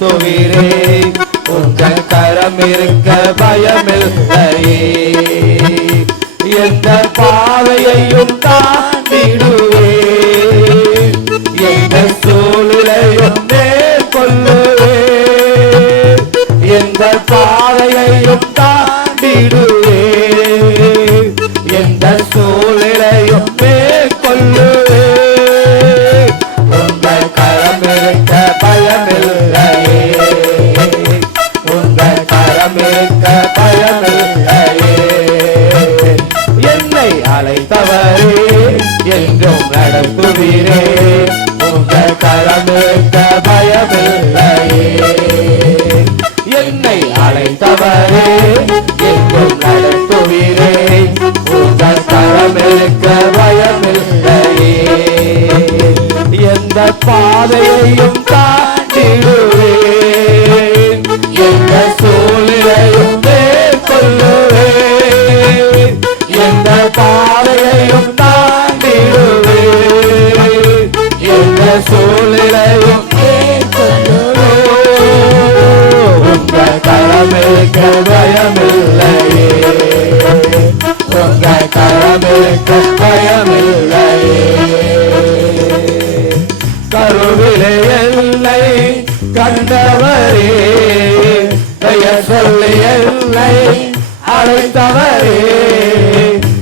நடத்துவீரே. உங்கள் கரம் இருக்க பயமில்லையே. எந்த பாதையையும் தாண்டிடுவே. எந்த சூழ்நிலையும் மேற்கொள்ளுவே. எந்த பாதையையும் தாண்டிடுவே. எந்த சூழ்நிலையும் மேற்கொள்ளுவே. உங்கள் கரம் இருக்க பயமில்லையே. உங்கள் கரம் இருக்க பயமில்லையே. என்னை அழைத்தவரே என்றும் நடத்துவீரே. உங்கள் கரம் இருக்க பயமில்லையே. என்னை அழைத்தவரே என்றும் நடத்துவீரே. உங்கள் கரம் இருக்க பயமில்லையே. எந்த பாதையையும் தாண்டிடுவேன். எந்த சூழ்நிலையும் மேற்கொள்ளுவேன். எந்த பாதையையும் தாண்டிடுவேன். எந்த சூழ்நிலையும் மேற்கொள்ளுவேன். உங்கள் கரம் இருக்க பயமில்லையே. உங்கள் கரம் இருக்க பயமில்லையே. கருவிலே என்னை கண்டவரே. பெயர் சொல்லி என்னை அழைத்தவரே.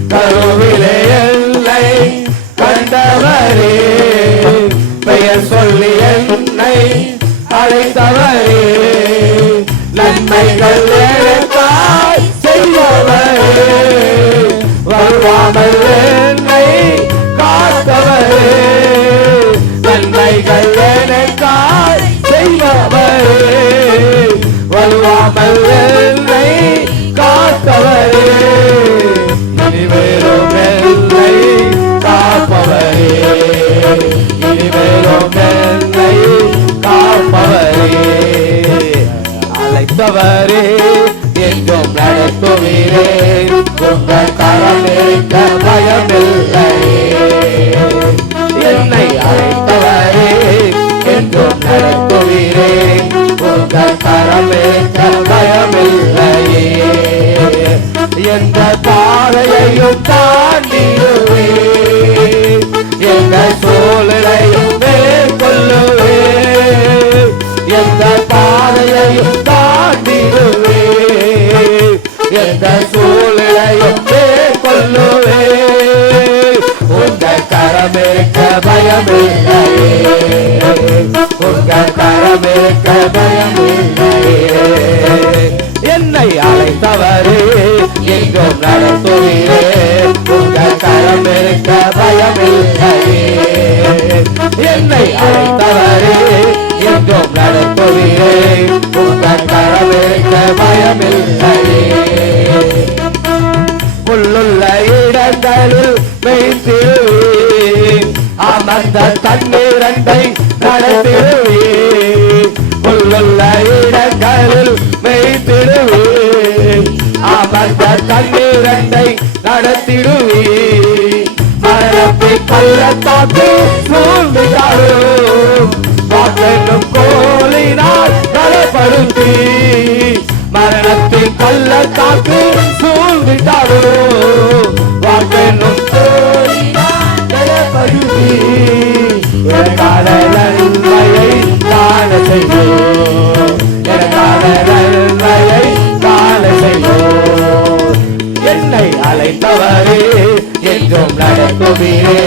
கருவிலே என்னை கண்டவரே. பெயர் சொல்லி என்னை அழைத்தவரே. நன்மைகள் எனக்காய் செய்தவரே. வருவாமல் என்னை காத்தவரே. நன்மைகள் எனக்காய் செய்தவரே. வருவாமல் என்னை காத்தவரே. இனிமேலும் என்னை காப்பவரே. இனிமேலும் என்னை காப்பவரே. அழைத்தவரே என்றும் நடத்துவீரே. உங்கள் கரம் இருக்க பயமில்லையே. என்னை அழைத்தவரே என்றும் நடத்துவீரே. உங்கள் கரம் இருக்க பயமில்லையே. எந்த பாதையையும் தாண்டிடுவே. எந்த சூழ்நிலையும் மேற்கொள்ளுவே. எந்த பாதையையும் தாண்டிடுவே. எந்த சூழ்நிலையும் மேற்கொள்ளுவே. உங்கள் கரம் இருக்க பயமில்லையே. உங்கள் கரம் இருக்க பயமில்லையே. என்னை அழைத்தவரே எங்கும் நடத்துவீரே. உங்கள் கரம் இருக்க பயமில்லையே. என்னை அழைத்தவரே எங்கும் நடத்துவீரே. உங்கள் கரம் இருக்க பயமில்லையே. புல்லுள்ள இடங்களில் மேய்த்திடுவேன். அமர்ந்த தண்ணீரண்டை நடத்திடுவேன். புல்லுள்ள இடங்களில் மேய்த்திடுவேன். அமர்ந்த தண்ணீரண்டை நடத்திடுவேன். மரணத்தை பள்ளத்தாக்கு சூழ்ந்தாலும் வாக்கென்னும் கோலினால் நலப்படுத்தி. மரணத்தின் பள்ளத்தாக்கு சூழ்ந்தாலும் வாக்கென்னும் கோலினால் நலப்படுத்தி. எனக்கான நன்மையை காண செய்வோம். எனக்கான நன்மையை காண செய்வோம். என்னை அழைத்தவரே என்றும் நடத்துவீரே.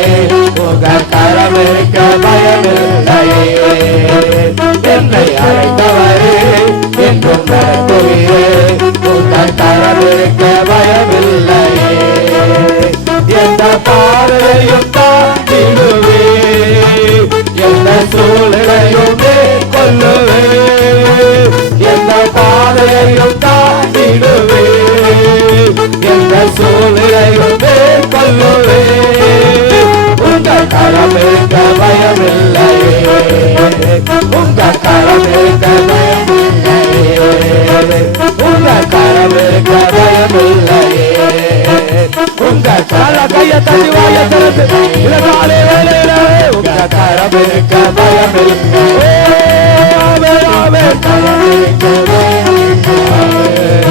உங்கள் கரம் இருக்க பயமில்லையே. என்னை அழைத்தவரே என்றும் நடத்துவீரே. உங்கள் கரம் இருக்க பயமில்லையே. எந்த பாதையையும் தாண்டிடுவே. எந்த சூழ்நிலையும் மேற்கொள்ளுவே. எந்த பாதையையும் தாண்டிடுவே. எந்த சூழ்நிலையும் மேற்கொள்ளுவே. உங்கள் கரம் இருக்க பயமில்லையே. உங்கள் கரம் இருக்க பயமில்லையே. உங்கள் கரம் இருக்க பயமில்லையே. உங்கள் கர கையை தட்டி வாய திறந்து காலை வேலையில உங்கள் கரம் இருக்க பயமில்லையே.